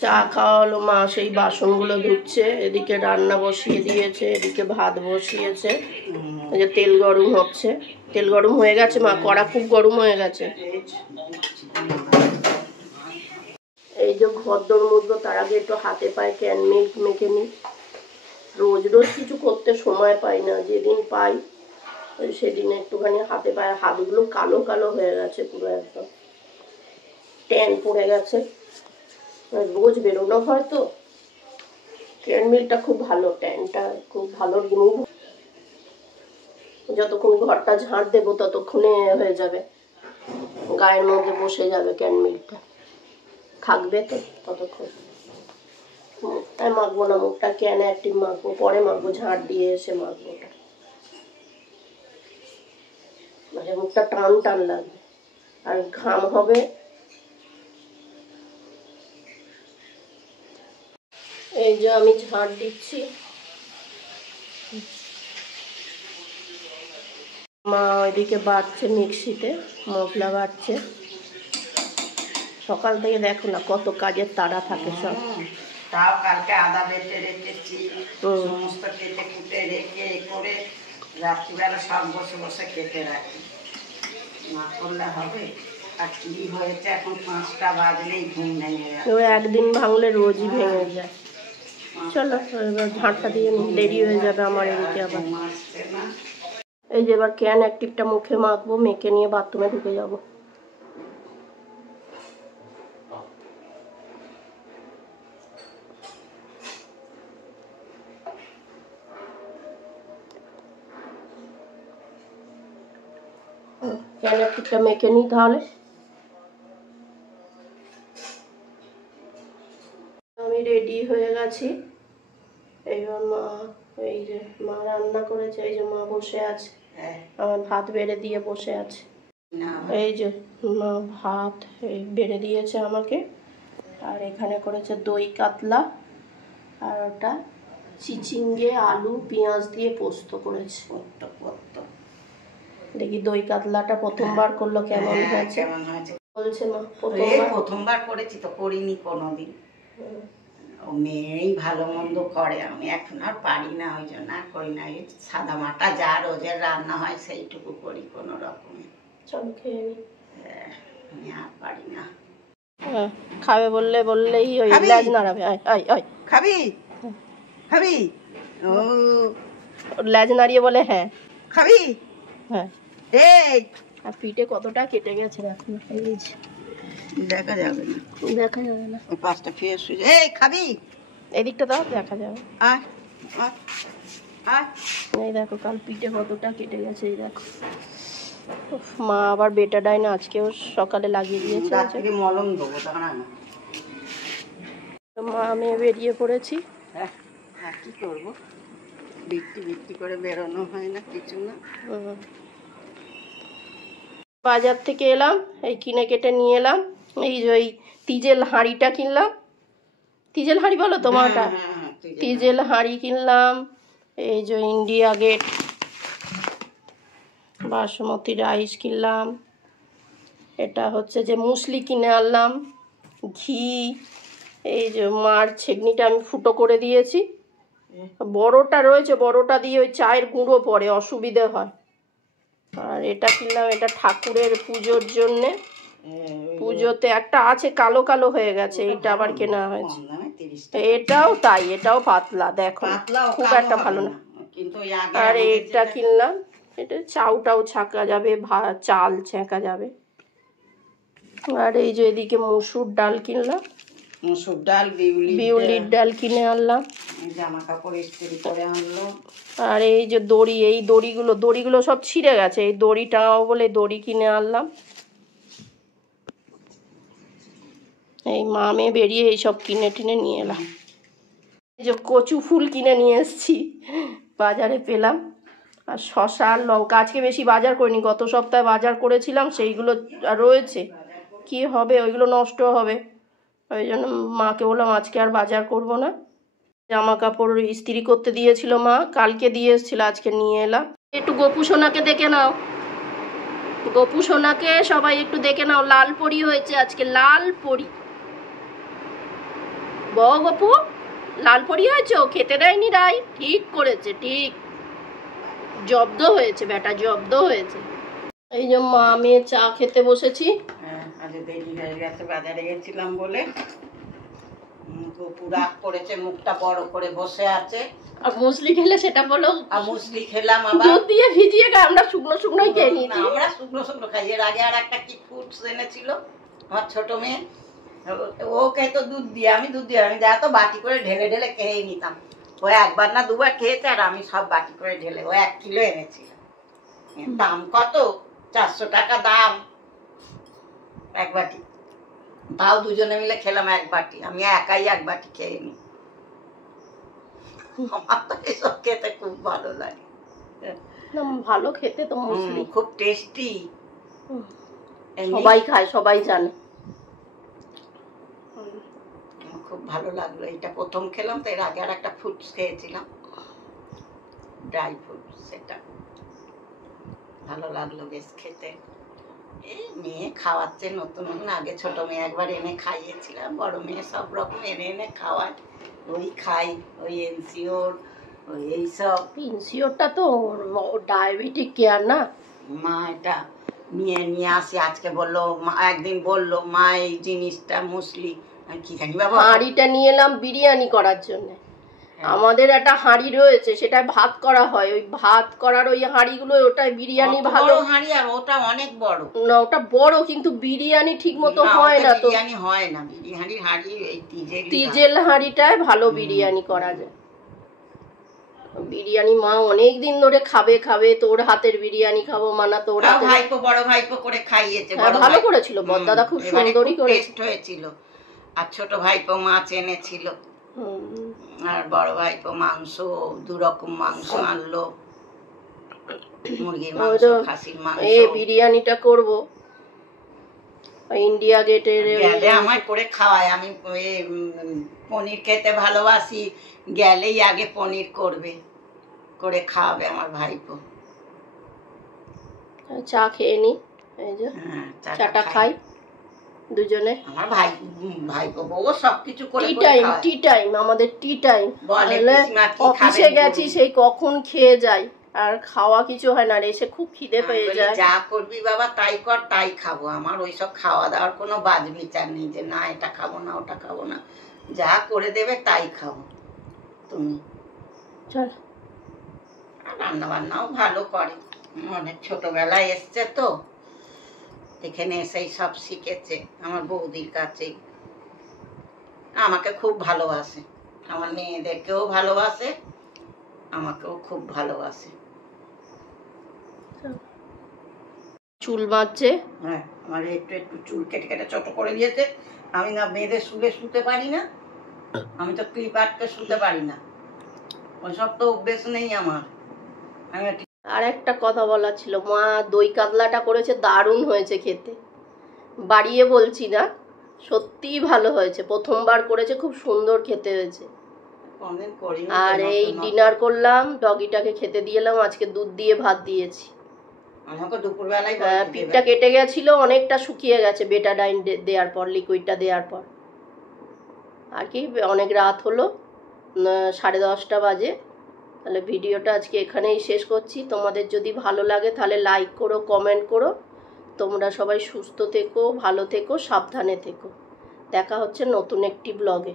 চা খাওয়া হলো, মা সেই বাসনগুলো ধুচ্ছে, এদিকে রান্না বসিয়ে দিয়েছে, এদিকে ভাত বসিয়েছে, এই যে তেল গরম হচ্ছে, তেল গরম হয়ে গেছে মা, কড়া খুব গরম হয়ে গেছে। এই যে ঘরদোর মুছবো তার আগে একটু হাতে পায়ে ক্যান মিল্ক মেখে নিই। রোজ রোজ কিছু করতে সময় পাই না, যেদিন পাই সেদিন একটুখানি হাতে পায়ে, হাতগুলো কালো কালো হয়ে গেছে, পুরো একদম ট্যান পড়ে গেছে, রোজ বেরোনো হয় তো। ক্যান মিল্কটা খুব ভালো, ট্যানটা খুব ভালো রিমুভ, যতক্ষণ ঘরটা ঝাঁট দেবো ততক্ষণে হয়ে যাবে, গায়ের মধ্যে বসে যাবে ক্যান মিল্কটা, থাকবে তো ততক্ষণ। মুখটায় মাখবো না, মুখটা ক্যান অ্যাক্টিভ মাখবো, পরে মাখবো, ঝাঁট দিয়ে এসে মাখবো, মানে মুখটা টান টান লাগবে আর ঘাম হবে। এই যে আমি ঝাঁট দিচ্ছি, মা ওইদিকে বাটছে মিক্সিতে, মশলা বাটছে। সকাল থেকে দেখো না কত কাজের তাড়া থাকে সব। তাও কালকে আদা বেটে রেখেছি, সমস্ত কেটে কুটে রেখে করে রাত্রিবেলা সব বসে বসে কেটে রাখি, না করলে হবে। আর কি হয়েছে, এখন 5টা বাজলেই ঘুম ভেঙে যায়, একদিন ভাঙলে রোজই ভেঙে যায়। চলো এবার ঝাঁটটা দিয়ে দেরি হয়ে যাবে আমার এদিকে আবার। এই যে এবার ক্যান অ্যাক্টিভটা মুখে মাখবো, মেখে নিয়ে বাথরুমে ঢুকে যাবো। ক্যান অ্যাক্টিভটা মেখে নিই তাহলে। আমি রেডি হয়ে গেছি, এইবার মা, এই যে মা রান্না করেছে, এই যে মা বসে আছে, আমার ভাত বেড়ে দিয়ে বসে আছে। এই যে মা ভাত বেড়ে দিয়েছে আমাকে, আর এখানে করেছে দই কাতলা, আর ওটা চিচিঙ্গে আলু পেঁয়াজ দিয়ে পোস্ত করেছে। দেখি দই কাতলাটা প্রথমবার করলো, কেমন হয়েছে বলছে মা। প্রথমবার করেছি তো, করিনি কোনোদিন। ও মেয়েই ভালো মন্দ করে, আমি এখন আর পারি না, ওই জন্য আর করি না। এই সাদা মাটা যা রোজের রান্না হয় সেইটুকু করি কোনো রকমে। চল খেয়ে নি, আমি আর পারি না। খাবে বললেই ওই লেজ নাড়াবে। খাবি খাবি, ও লেজ নাড়িয়ে বলে হ্যাঁ খাবি। হ্যাঁ, এই আর পিঠে কতটা কেটে গেছে দেখো, এই যে দেখা যাবে না, দেখা যাবে না, ওই পাঁচটা ফেস। এই খাবি, এদিকটা দাও, দেখা যাবে। আয় আয়, এই দেখো কাল পিঠে কতটা কেটে গেছে, এই দেখো। মা আবার বেটাডাইন আজকেও সকালে লাগিয়ে দিয়েছে, মলম দেবো তখন। মা আমি বেরিয়ে পড়েছি। হ্যাঁ, কি করবো, বিক্রি করে বেরোনো হয় না, কিছু না। বাজার থেকে এলাম, এই কিনে কেটে নিয়ে এলাম, এই যে ওই তিজেল হাঁড়িটা কিনলাম, তিজেল হাঁড়ি বলো তোমারটা, তিজেল হাঁড়ি কিনলাম। এই যে ইন্ডিয়া গেট বাসমতি রাইস কিনলাম, এটা হচ্ছে যে মুসলি কিনে আনলাম, ঘি, এই যে মার ছেগনিটা আমি ফুটো করে দিয়েছি, বড়টা রয়েছে, বড়টা দিয়ে ওই চায়ের গুঁড়ো পড়ে, অসুবিধে হয়। আর এটা কিনলাম, এটা ঠাকুরের পুজোর জন্যে, পুজোতে একটা আছে কালো কালো হয়ে গেছে, এইটা আবার কেনা হয়েছে। এটাও তাই, এটাও পাতলা, দেখো খুব একটা ভালো না। আর এটা কিনলাম, এটা চাউটাও ছাঁকা যাবে, চাল ছেঁকা যাবে। আর এই যে এদিকে মসুর ডাল কিনলাম, মসুর ডাল, বিউলির ডাল কিনে আনলাম, জামা কাপড় ইস্ত্রি করে আনলো। আর এই যে দড়ি, এই দড়িগুলো সব ছিঁড়ে গেছে, এই দড়িটাও বলে দড়ি কিনে আনলাম। এই মামে বেরিয়ে এইসব কিনে টিনে নিয়ে এলাম। এই যে কচু ফুল কিনে নিয়ে এসেছি, বাজারে পেলাম। আর শসা আর লঙ্কা, আজকে বেশি বাজার করিনি, গত সপ্তাহে বাজার করেছিলাম, সেইগুলো রয়েছে, কি হবে ওইগুলো নষ্ট হবে, ওই জন্য মাকে বললাম আজকে আর বাজার করব না। জামা কাপড় ইস্ত্রি করতে দিয়েছিল মা, কালকে দিয়ে এসেছিল, আজকে নিয়ে এলাম। একটু গপু সোনাকে দেখে নাও, গপু সোনাকে সবাই একটু দেখে নাও, লাল পরি হয়েছে আজকে, লাল পরি। গপু লালপরি হয়েছে, খেতে দেয়নি রাই, ঠিক করেছে, ঠিক জব্দ হয়েছে, বেটা জব্দ হয়েছে। এই যে মা মেয়ে চা খেতে বসেছি। হ্যাঁ, আজ দেরি হয়ে গেছে, বাজারে গেছিলাম বলে। গপু রাগ করেছে, মুখটা বড় করে বসে আছে। আর মুসলি খেলে সেটা বলো। আর মুসলি খেলাম আবার, দুধ দিয়ে ভিজিয়ে আমরা শুকনো শুকনোই খেয়ে নিয়েছি। আমরা শুকনো শুকনো খাই। এর আগে আর একটা কি ফ্রুটস এনেছিল আমার ছোট মেয়ে, ও খেত দুধ দিয়ে, আমি দুধ দিয়ে, আমি যা তো বাটি করে ঢেলে ঢেলে খেয়ে নিতাম। ও একবার না দুবার খেয়েছে, আর আমি সব বাটি করে ঢেলে। ও 1 কিলো এনেছিল, দাম কত, 400 টাকা দাম এক বাটি। তাও দুজনে মিলে খেলাম 1 বাটি, আমি একাই 1 বাটি খেয়ে নি। আমার তো এসব খেতে খুব ভালো লাগে। ভালো খেতে তো মুসলি, খুব টেস্টি, সবাই খায়, সবাই জানে। খুব ভালো লাগলো, এটা প্রথম খেলাম। তো এর আগে আর একটা ফ্রুটস খেয়েছিলাম, ড্রাই ফ্রুটস, সেটা ভালো লাগলো বেশ খেতে। এই মেয়ে খাওয়াচ্ছে নতুন নতুন, আগে ছোট মেয়ে একবার এনে খাইয়েছিলাম, বড় মেয়ে সব রকম এনে এনে খাওয়ায়, ওই খাই, ওই এনসিওর, ওই এইসব। এনসিওরটা তো ডায়াবেটিক কেয়ার না। মা এটা নিয়ে নিয়ে আসি, আজকে বললো, একদিন বললো মা এই জিনিসটা মুসলি, আমি কি জানি বাবা। হাঁড়িটা নিয়ে এলাম বিরিয়ানি করার জন্য। আমাদের একটা হাঁড়ি রয়েছে, সেটা ভাত করা হয়, ওই ভাত করার ওই হাঁড়িগুলো, ওটাই বিরিয়ানি ভালো হাঁড়ি। আর ওটা অনেক বড় না, ওটা বড়, কিন্তু বিরিয়ানি ঠিক মতো হয় না। তো বিরিয়ানি হয় না, বিরিয়ানির হাঁড়ি এই তিজেল হাঁড়িটায় ভালো বিরিয়ানি করা যায়। বিরিয়ানি মা অনেক দিন ধরে খাবে খাবে, তোর হাতের বিরিয়ানি খাবো, মানা তোর হাতে। ভাইপো বড় ভাইপো করে খাইয়েছে, ভালো করেছিল, বড়দাদা খুব সুন্দরই করেছে হয়েছিল। আর ছোট ভাইপো মাছ এনেছিল, আর বড় ভাইপো মাংস, 2 রকম মাংস আনলো, মুরগির মাংস, খাসির মাংস। এই বিরিয়ানিটা করব ইন্ডিয়া গেটের গেলে আমায় করে খাওয়ায়। আমি পনির খেতে ভালোবাসি, গেলেই আগে পনির করবে, করে খাওয়াবে আমার ভাইপো। চা খেয়ে নি, এই যে চাটা খাই দুজনে। আমার ভাইপো বউ সবকিছু করে টি টাইম আমাদের টি টাইম। অফিসে গেছি সেই কখন খেয়ে যাই, আর খাওয়া কিছু হয় না, এসে খুব খিদে পেয়ে যায়। যা করবি বাবা তাই কর, তাই খাবো। আমার ওইসব খাওয়া দাওয়ার কোনো বাজ বিচার নেই যে না এটা খাবো না ওটা খাবো না, যা করে দেবে তাই খাবো। তুমি চল। রান্না বান্নাও ভালো করে, অনেক ছোটবেলায় এসছে তো, এখানে এসেই সব শিখেছে আমার বৌদির কাছে। আমাকে খুব ভালোবাসে, আমার মেয়েদেরকেও ভালোবাসে, আমাকেও খুব ভালোবাসে। চুল বাঁধছে, হ্যাঁ, আমার একটু একটু চুল কেটে কেটে ছোট করে দিয়েছে। আমি না বেঁধে শুতে পারি না, আমি তো ক্লিপ আটকে শুতে পারি না, ওইসব তো অভ্যেস নেই আমার। আর একটা কথা বলা ছিল, মা দই কাতলাটা করেছে, দারুণ হয়েছে খেতে, বাড়িয়ে বলছি না, সত্যিই ভালো হয়েছে, প্রথমবার করেছে, খুব সুন্দর খেতে হয়েছে। আর এই ডিনার করলাম, ডগিটাকে খেতে দিয়েলাম, আজকে দুধ দিয়ে ভাত দিয়েছি। পিঠটা কেটে গেছিল, অনেকটা শুকিয়ে গেছে বেটাডাইন দেওয়ার পর, লিকুইডটা দেওয়ার পর। আর কি অনেক রাত হলো, 10:30 বাজে। তাহলে ভিডিওটা আজকে এখানেই শেষ করছি। তোমাদের যদি ভালো লাগে তাহলে লাইক করো, কমেন্ট করো। তোমরা সবাই সুস্থ থেকো, ভালো থেকো, সাবধানে থেকো। দেখা হচ্ছে নতুন একটি ব্লগে।